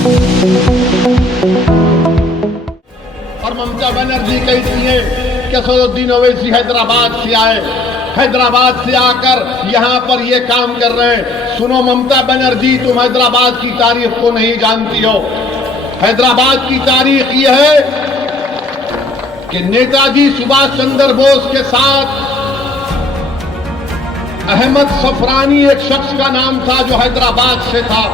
और ममता बनर्जी कहती है कि असदुद्दीन ओवैसी हैदराबाद से आए, हैदराबाद से आकर यहाँ पर ये काम कर रहे हैं। सुनो ममता बनर्जी, तुम हैदराबाद की तारीख को नहीं जानती हो। हैदराबाद की तारीख ये है कि नेताजी सुभाष चंद्र बोस के साथ अहमद सफरानी एक शख्स का नाम था जो हैदराबाद से था,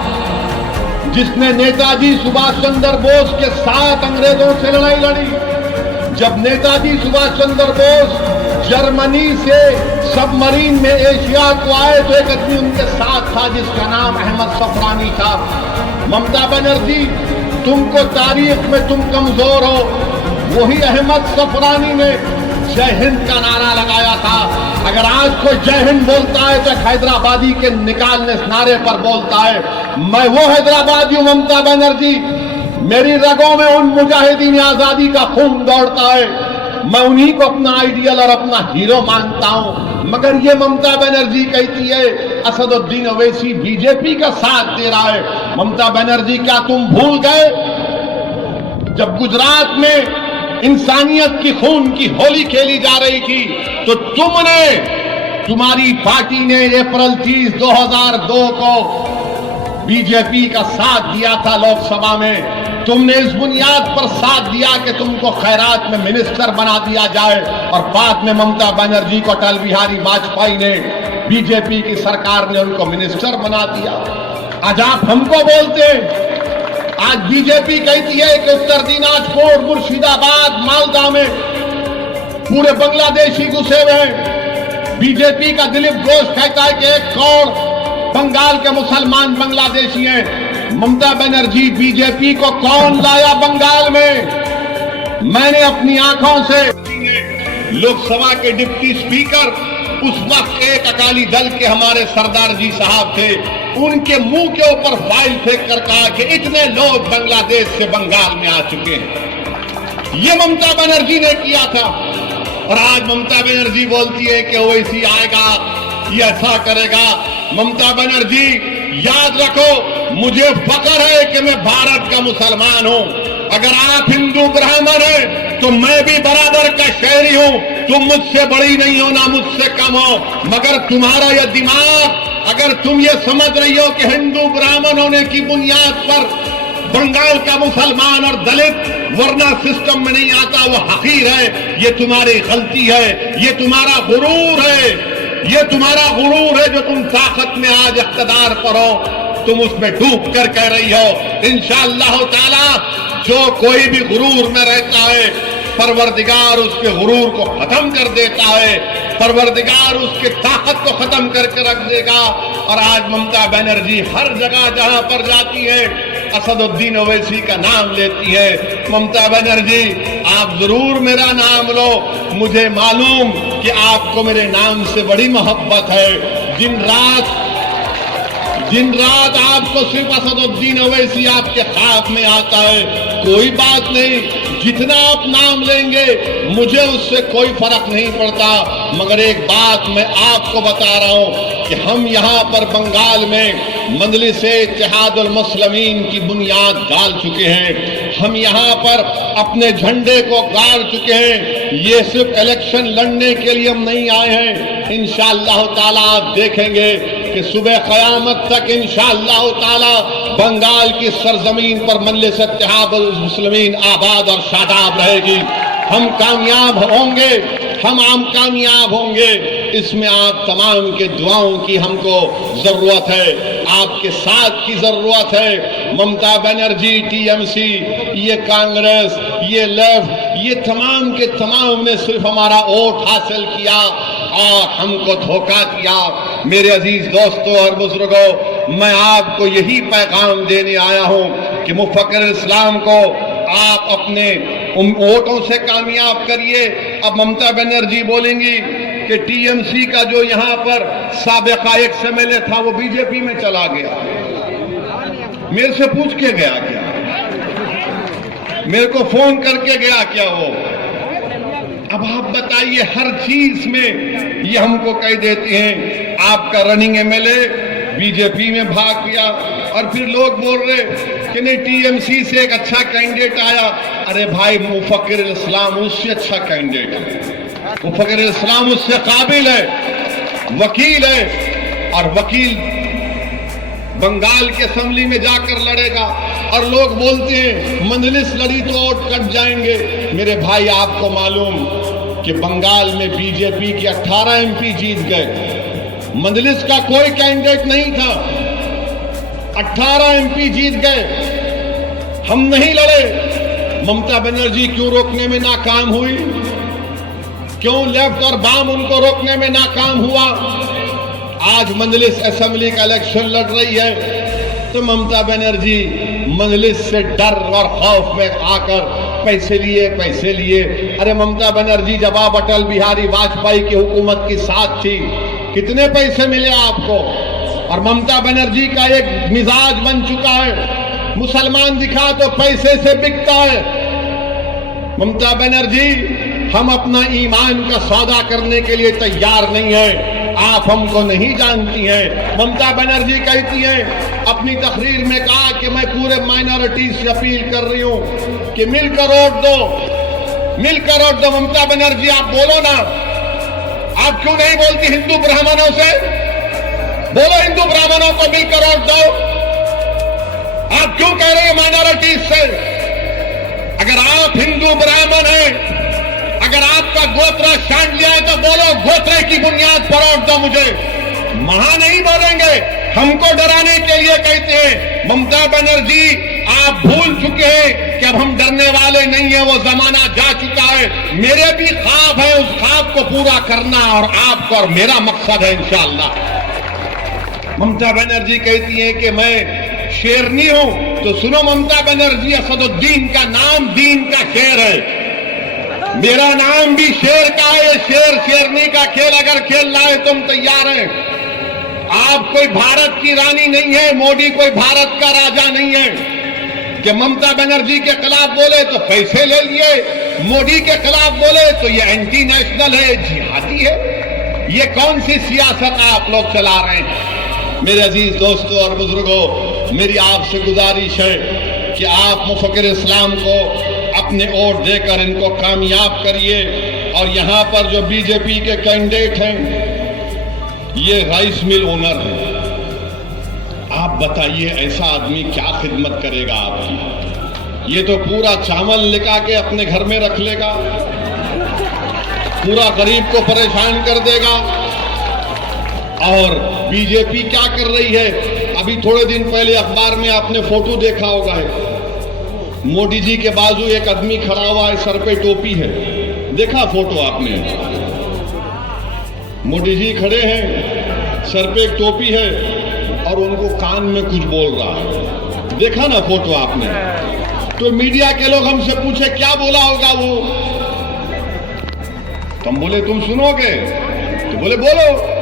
जिसने नेताजी सुभाष चंद्र बोस के साथ अंग्रेजों से लड़ाई लड़ी। जब नेताजी सुभाष चंद्र बोस जर्मनी से सबमरीन में एशिया को आए तो एक आदमी उनके साथ था जिसका नाम अहमद सफरानी था। ममता बनर्जी, तुमको तारीख में तुम कमजोर हो। वही अहमद सफरानी ने जय हिंद का नारा लगाया था। अगर आज कोई जय हिंद बोलता है तो हैदराबादी के निकालने नारे पर बोलता है। मैं वो हैदराबादी हूं ममता बनर्जी, मेरी रगों में उन मुजाहिदीन आजादी का खून दौड़ता है। मैं उन्हीं को अपना आइडियल और अपना हीरो मानता हूं। मगर ये ममता बनर्जी कहती है असदुद्दीन ओवैसी बीजेपी का साथ दे रहा है। ममता बनर्जी, क्या तुम भूल गए जब गुजरात में इंसानियत की खून की होली खेली जा रही थी तो तुम्हारी पार्टी ने अप्रैल 30, 2002 को बीजेपी का साथ दिया था लोकसभा में। तुमने इस बुनियाद पर साथ दिया कि तुमको खैरात में मिनिस्टर बना दिया जाए और बाद में ममता बनर्जी को अटल बिहारी वाजपेयी ने, बीजेपी की सरकार ने उनको मिनिस्टर बना दिया। आज आप हमको बोलते हैं। आज बीजेपी कहती है कि उत्तर दिनाजपुर, मुर्शिदाबाद, मालदा में पूरे बांग्लादेशी घुसे हुए हैं। बीजेपी का दिलीप घोष कहता है कि 1 करोड़ बंगाल के मुसलमान बांग्लादेशी हैं। ममता बनर्जी, बीजेपी को कौन लाया बंगाल में? मैंने अपनी आंखों से लोकसभा के डिप्टी स्पीकर उस वक्त एक अकाली दल के हमारे सरदार जी साहब थे, उनके मुंह के ऊपर फाइल फेंक कर कहा कि इतने लोग बांग्लादेश से बंगाल में आ चुके हैं। ये ममता बनर्जी ने किया था। और आज ममता बनर्जी बोलती है कि ओवैसी आएगा, ये ऐसा करेगा। ममता बनर्जी, याद रखो, मुझे फख्र है कि मैं भारत का मुसलमान हूं। अगर आप हिंदू ब्राह्मण हैं तो मैं भी बराबर का शहरी हूं। तुम मुझसे बड़ी नहीं हो, ना मुझसे कम हो। मगर तुम्हारा यह दिमाग, अगर तुम ये समझ रही हो कि हिंदू ब्राह्मण होने की बुनियाद पर बंगाल का मुसलमान और दलित वरना सिस्टम में नहीं आता, वो हकीर है। ये तुम्हारी गलती है, ये तुम्हारा गुरूर है, ये तुम्हारा गुरूर है जो तुम ताकत में आज इख्तिदार पर हो, तुम उसमें डूब कर कह रही हो। इंशाअल्लाह ताला जो कोई भी गुरूर में रहता है, परवरदिगार उसके गुरूर को खत्म कर देता है, परवरदिगार उसके ताकत को खत्म करके रख देगा। और आज ममता बनर्जी हर जगह जहां पर जाती है असदुद्दीन ओवैसी का नाम लेती है। ममता बनर्जी, आप जरूर मेरा नाम लो, मुझे मालूम कि आपको मेरे नाम से बड़ी मोहब्बत है। दिन रात आपको सिर्फ असदुद्दीन ओवैसी आपके ख्वाब में आता है। कोई बात नहीं, जितना आप नाम लेंगे मुझे उससे कोई फर्क नहीं पड़ता। मगर एक बात मैं आपको बता रहा हूं कि हम यहां पर बंगाल में मजलिस-ए-इत्तेहादुल मुस्लिमीन की बुनियाद डाल चुके हैं। हम यहां पर अपने झंडे को गाड़ चुके हैं। ये सिर्फ इलेक्शन लड़ने के लिए हम नहीं आए हैं। इंशाअल्लाह ताला आप देखेंगे कि सुबह क़यामत तक इंशाअल्लाह ताला बंगाल की सरजमीन पर मजलिस-ए-इत्तेहादुल मुस्लिमीन आबाद और शादाब रहेगी। हम कामयाब होंगे, हम कामयाब होंगे। इसमें आप तमाम के दुआओं की हमको जरूरत है, आपके साथ की जरूरत है। ममता बनर्जी, टीएमसी, ये कांग्रेस, ये लेफ्ट, ये तमाम के तमाम ने सिर्फ हमारा वोट हासिल किया और हमको धोखा किया। मेरे अजीज दोस्तों और बुजुर्गों, मैं आपको यही पैगाम देने आया हूं कि मुफक्किर इस्लाम को आप अपने वोटों से कामयाब करिए। अब ममता बनर्जी बोलेंगी कि टीएमसी का जो यहां पर साबिका एक एमएलए था वो बीजेपी में चला गया। मेरे से पूछ के गया क्या? मेरे को फोन करके गया क्या वो? अब आप बताइए, हर चीज में ये हमको कह देते हैं आपका रनिंग एमएलए बीजेपी में भाग गया। और फिर लोग बोल रहे कि नहीं टीएमसी से एक अच्छा कैंडिडेट आया। अरे भाई मुफक्किर इस्लाम उससे अच्छा कैंडिडेट है, मुफक्किर इस्लाम उससे काबिल है, वकील है, और वकील बंगाल के असेंबली में जाकर लड़ेगा। और लोग बोलते हैं मंजलिस लड़ी तो वोट कट जाएंगे। मेरे भाई आपको मालूम कि बंगाल में बीजेपी के 18 एमपी जीत गए, मंजलिस का कोई कैंडिडेट नहीं था, 18 एमपी जीत गए, हम नहीं लड़े। ममता बनर्जी क्यों रोकने में नाकाम हुई? क्यों लेफ्ट और बाम उनको रोकने में नाकाम हुआ? आज मंजलिस असेंबली का इलेक्शन लड़ रही है तो ममता बनर्जी मंजलिस से डर और खौफ में आकर पैसे लिए। अरे ममता बनर्जी जब आप अटल बिहारी वाजपेयी की हुकूमत की साथ थी, कितने पैसे मिले आपको? और ममता बनर्जी का एक मिजाज बन चुका है, मुसलमान दिखा तो पैसे से बिकता है। ममता बनर्जी, हम अपना ईमान का सौदा करने के लिए तैयार नहीं है। आप हमको नहीं जानती हैं। ममता बनर्जी कहती हैं, अपनी तकरीर में कहा कि मैं पूरे माइनॉरिटी से अपील कर रही हूं कि मिलकर वोट दो, मिलकर वोट दो। ममता बनर्जी आप बोलो ना, आप क्यों नहीं बोलती हिंदू ब्राह्मणों से? बोलो हिंदू ब्राह्मणों को मिलकर वोट दो। आप क्यों कह रहे हैं माइनॉरिटीज से? अगर आप हिंदू ब्राह्मण हैं, अगर आपका गोत्र छांट लिया है तो बोलो गोत्र की बुनियाद पर वोट दो मुझे। महा नहीं बोलेंगे, हमको डराने के लिए कहते हैं। ममता बनर्जी आप भूल चुके हैं कि अब हम डरने वाले नहीं है, वो जमाना जा चुका है। मेरे भी ख्वाब है, उस ख्वाब को पूरा करना और आपका और मेरा मकसद है इंशाअल्लाह। ममता बनर्जी कहती है कि मैं शेरनी हूं, तो सुनो ममता बनर्जी, असदुद्दीन का नाम दीन का शेर है, मेरा नाम भी शेर का है। शेर शेरनी का खेल अगर खेलना है तुम तैयार हैं। आप कोई भारत की रानी नहीं है, मोदी कोई भारत का राजा नहीं है कि ममता बनर्जी के खिलाफ बोले तो पैसे ले लिए, मोदी के खिलाफ बोले तो ये एंटी नेशनल है, जिहादी है। ये कौन सी सियासत आप लोग चला रहे हैं? मेरे अजीज दोस्तों और बुजुर्गों, मेरी आपसे गुजारिश है कि आप मुफक्किर इस्लाम को अपने वोट देकर इनको कामयाब करिए। और यहां पर जो बीजेपी के कैंडिडेट हैं, ये राइस मिल ओनर हैं। आप बताइए ऐसा आदमी क्या खिदमत करेगा आपकी? ये तो पूरा चावल लिखा के अपने घर में रख लेगा, पूरा गरीब को परेशान कर देगा। और बीजेपी क्या कर रही है? अभी थोड़े दिन पहले अखबार में आपने फोटो देखा होगा है, मोदी जी के बाजू एक आदमी खड़ा हुआ है, सर पे टोपी है, देखा फोटो आपने? मोदी जी खड़े हैं, सर पे एक टोपी है और उनको कान में कुछ बोल रहा है, देखा ना फोटो आपने? तो मीडिया के लोग हमसे पूछे क्या बोला होगा वो, तो हम बोले तुम सुनोगे? तो बोले बोलो।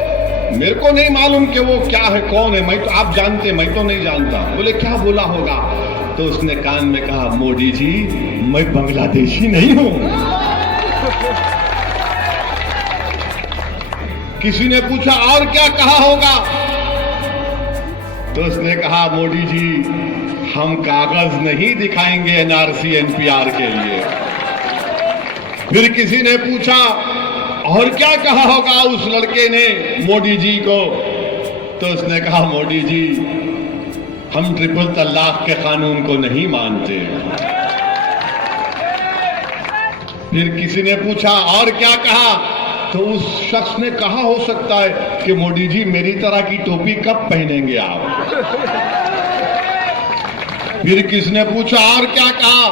मेरे को नहीं मालूम कि वो क्या है, कौन है, मैं तो आप जानते, मैं तो नहीं जानता। बोले क्या बोला होगा? तो उसने कान में कहा, मोदी जी मैं बांग्लादेशी नहीं हूं। किसी ने पूछा और क्या कहा होगा? तो उसने कहा, मोदी जी हम कागज नहीं दिखाएंगे एनआरसी एनपीआर के लिए। फिर किसी ने पूछा और क्या कहा होगा उस लड़के ने मोदी जी को? तो उसने कहा, मोदी जी हम ट्रिपल तलाक के कानून को नहीं मानते। फिर किसी ने पूछा और क्या कहा? तो उस शख्स ने कहा हो सकता है कि मोदी जी मेरी तरह की टोपी कब पहनेंगे आप? फिर किसने पूछा और क्या कहा?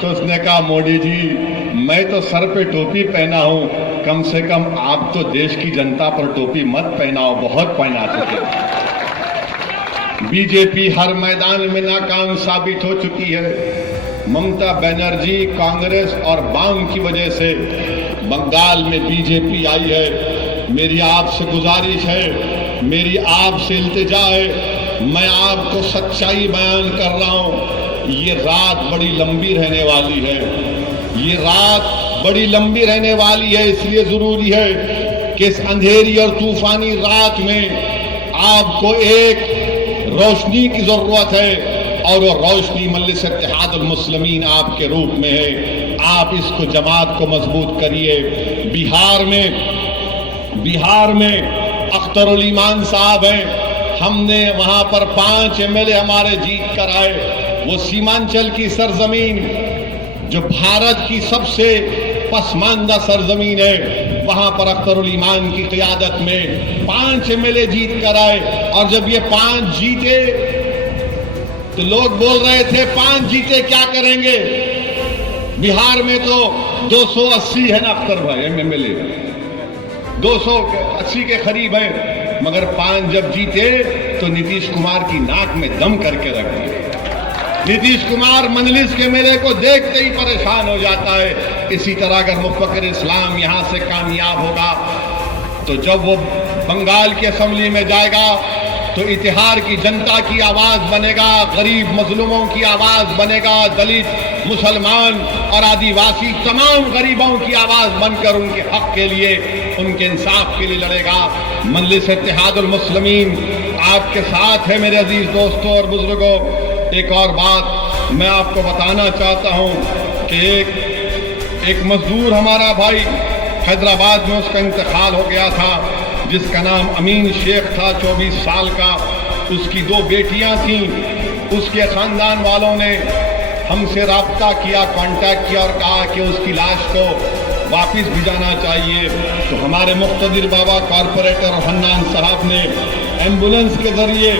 तो उसने कहा, मोदी जी मैं तो सर पे टोपी पहना हूं, कम से कम आप तो देश की जनता पर टोपी मत पहनाओ, बहुत पहना चुके। बीजेपी हर मैदान में नाकाम साबित हो चुकी है। ममता बनर्जी कांग्रेस और बाम की वजह से बंगाल में बीजेपी आई है। मेरी आपसे गुजारिश है, मेरी आपसे इल्तिजा है, मैं आपको सच्चाई बयान कर रहा हूं। ये रात बड़ी लंबी रहने वाली है, ये रात बड़ी लंबी रहने वाली है। इसलिए जरूरी है कि इस अंधेरी और तूफानी रात में आपको एक रोशनी की जरूरत है और वो रोशनी मजलिस इत्तेहादुल मुस्लिमीन आपके रूप में है। आप इसको जमात को मजबूत करिए। बिहार में अख्तरुल ईमान साहब हैं, हमने वहां पर 5 MLA हमारे जीत कर आए। वो सीमांचल की सरजमीन जो भारत की सबसे पसमानदा सरजमीन है, वहां पर अख्तरुल ईमान की क़ियादत में 5 MLA जीत कर आए। और जब ये 5 जीते तो लोग बोल रहे थे 5 जीते क्या करेंगे। बिहार में तो 280 है ना अख्तर भाई MLA, 280 के करीब है, मगर 5 जब जीते तो नीतीश कुमार की नाक में दम करके रख दिए। नीतीश कुमार मजलिस के मेले को देखते ही परेशान हो जाता है। इसी तरह अगर मुफक्किर इस्लाम यहां से कामयाब होगा तो जब वो बंगाल की असेंबली में जाएगा तो इतिहार की जनता की आवाज बनेगा, गरीब मजलूमों की आवाज बनेगा, दलित, मुसलमान और आदिवासी तमाम गरीबों की आवाज बनकर उनके हक के लिए, उनके इंसाफ के लिए लड़ेगा। मजलिस इत्तेहादुल मुस्लिमीन आपके साथ है मेरे अजीज दोस्तों और बुजुर्गों। एक और बात मैं आपको बताना चाहता हूं कि एक मजदूर हमारा भाई हैदराबाद में, उसका इंतकाल हो गया था, जिसका नाम अमीन शेख था, 24 साल का। उसकी 2 बेटियां थीं। उसके खानदान वालों ने हमसे राब्ता किया, कांटेक्ट किया और कहा कि उसकी लाश को वापस भिजाना चाहिए। तो हमारे मुख्तदिर बाबा कॉरपोरेटर हन्नान साहब ने एम्बुलेंस के जरिए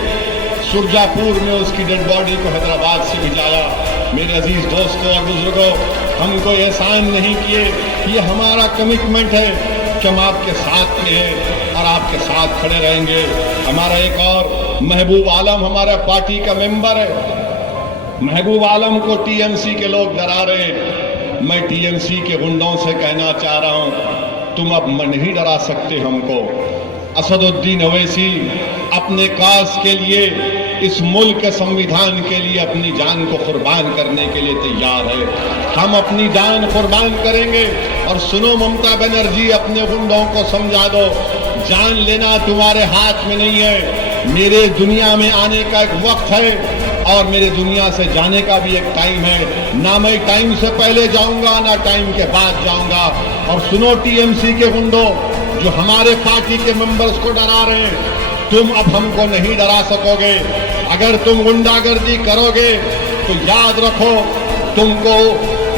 सुरजापुर में उसकी डेड बॉडी को हैदराबाद से भिजाया। मेरे अजीज दोस्तों और बुजुर्गों, हम कोई एहसान नहीं किए, ये हमारा कमिटमेंट है कि हम आपके साथ में हैं और आपके साथ खड़े रहेंगे। हमारा एक और महबूब आलम हमारा पार्टी का मेंबर है। महबूब आलम को TMC के लोग डरा रहे हैं। मैं TMC के गुंडों से कहना चाह रहा हूं, तुम अब नहीं डरा सकते हमको। असदुद्दीन ओवैसी अपने काज के लिए, इस मुल्क के संविधान के लिए अपनी जान को कुर्बान करने के लिए तैयार है। हम अपनी जान कुर्बान करेंगे। और सुनो ममता बनर्जी, अपने गुंडों को समझा दो, जान लेना तुम्हारे हाथ में नहीं है। मेरे दुनिया में आने का एक वक्त है और मेरे दुनिया से जाने का भी एक टाइम है। ना मैं टाइम से पहले जाऊंगा ना टाइम के बाद जाऊंगा। और सुनो TMC के गुंडों जो हमारे पार्टी के मेंबर्स को डरा रहे हैं, तुम अब हमको नहीं डरा सकोगे। अगर तुम गुंडागर्दी करोगे तो याद रखो तुमको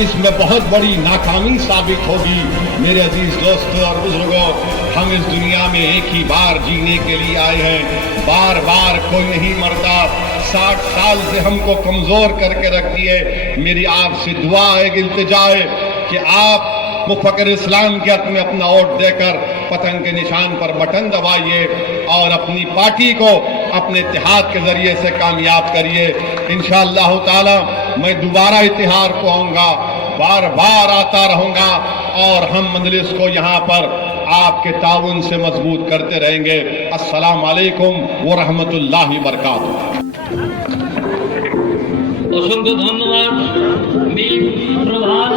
इसमें बहुत बड़ी नाकामी साबित होगी। मेरे अजीज दोस्तों और बुजुर्गों, हम इस दुनिया में एक ही बार जीने के लिए आए हैं। बार बार कोई नहीं मरता। 60 साल से हमको कमजोर करके रख दिए। मेरी आपसे दुआ है, इल्तिजा है कि आप मुफक्किर इस्लाम के हक में अपना वोट देकर पतंग के निशान पर बटन दबाइए और अपनी पार्टी को अपने इत्तेहाद के जरिए से कामयाब करिए। इंशाअल्लाह ताला मैं दोबारा इत्तेहाद को आऊँगा, बार बार आता रहूँगा और हम मजलिस को यहाँ पर आपके ताउन से मजबूत करते रहेंगे। अस्सलाम वालेकुम व रहमतुल्लाहि व बरकातुहू। অসংখ্য ধন্যবাদ। নীল প্রভাত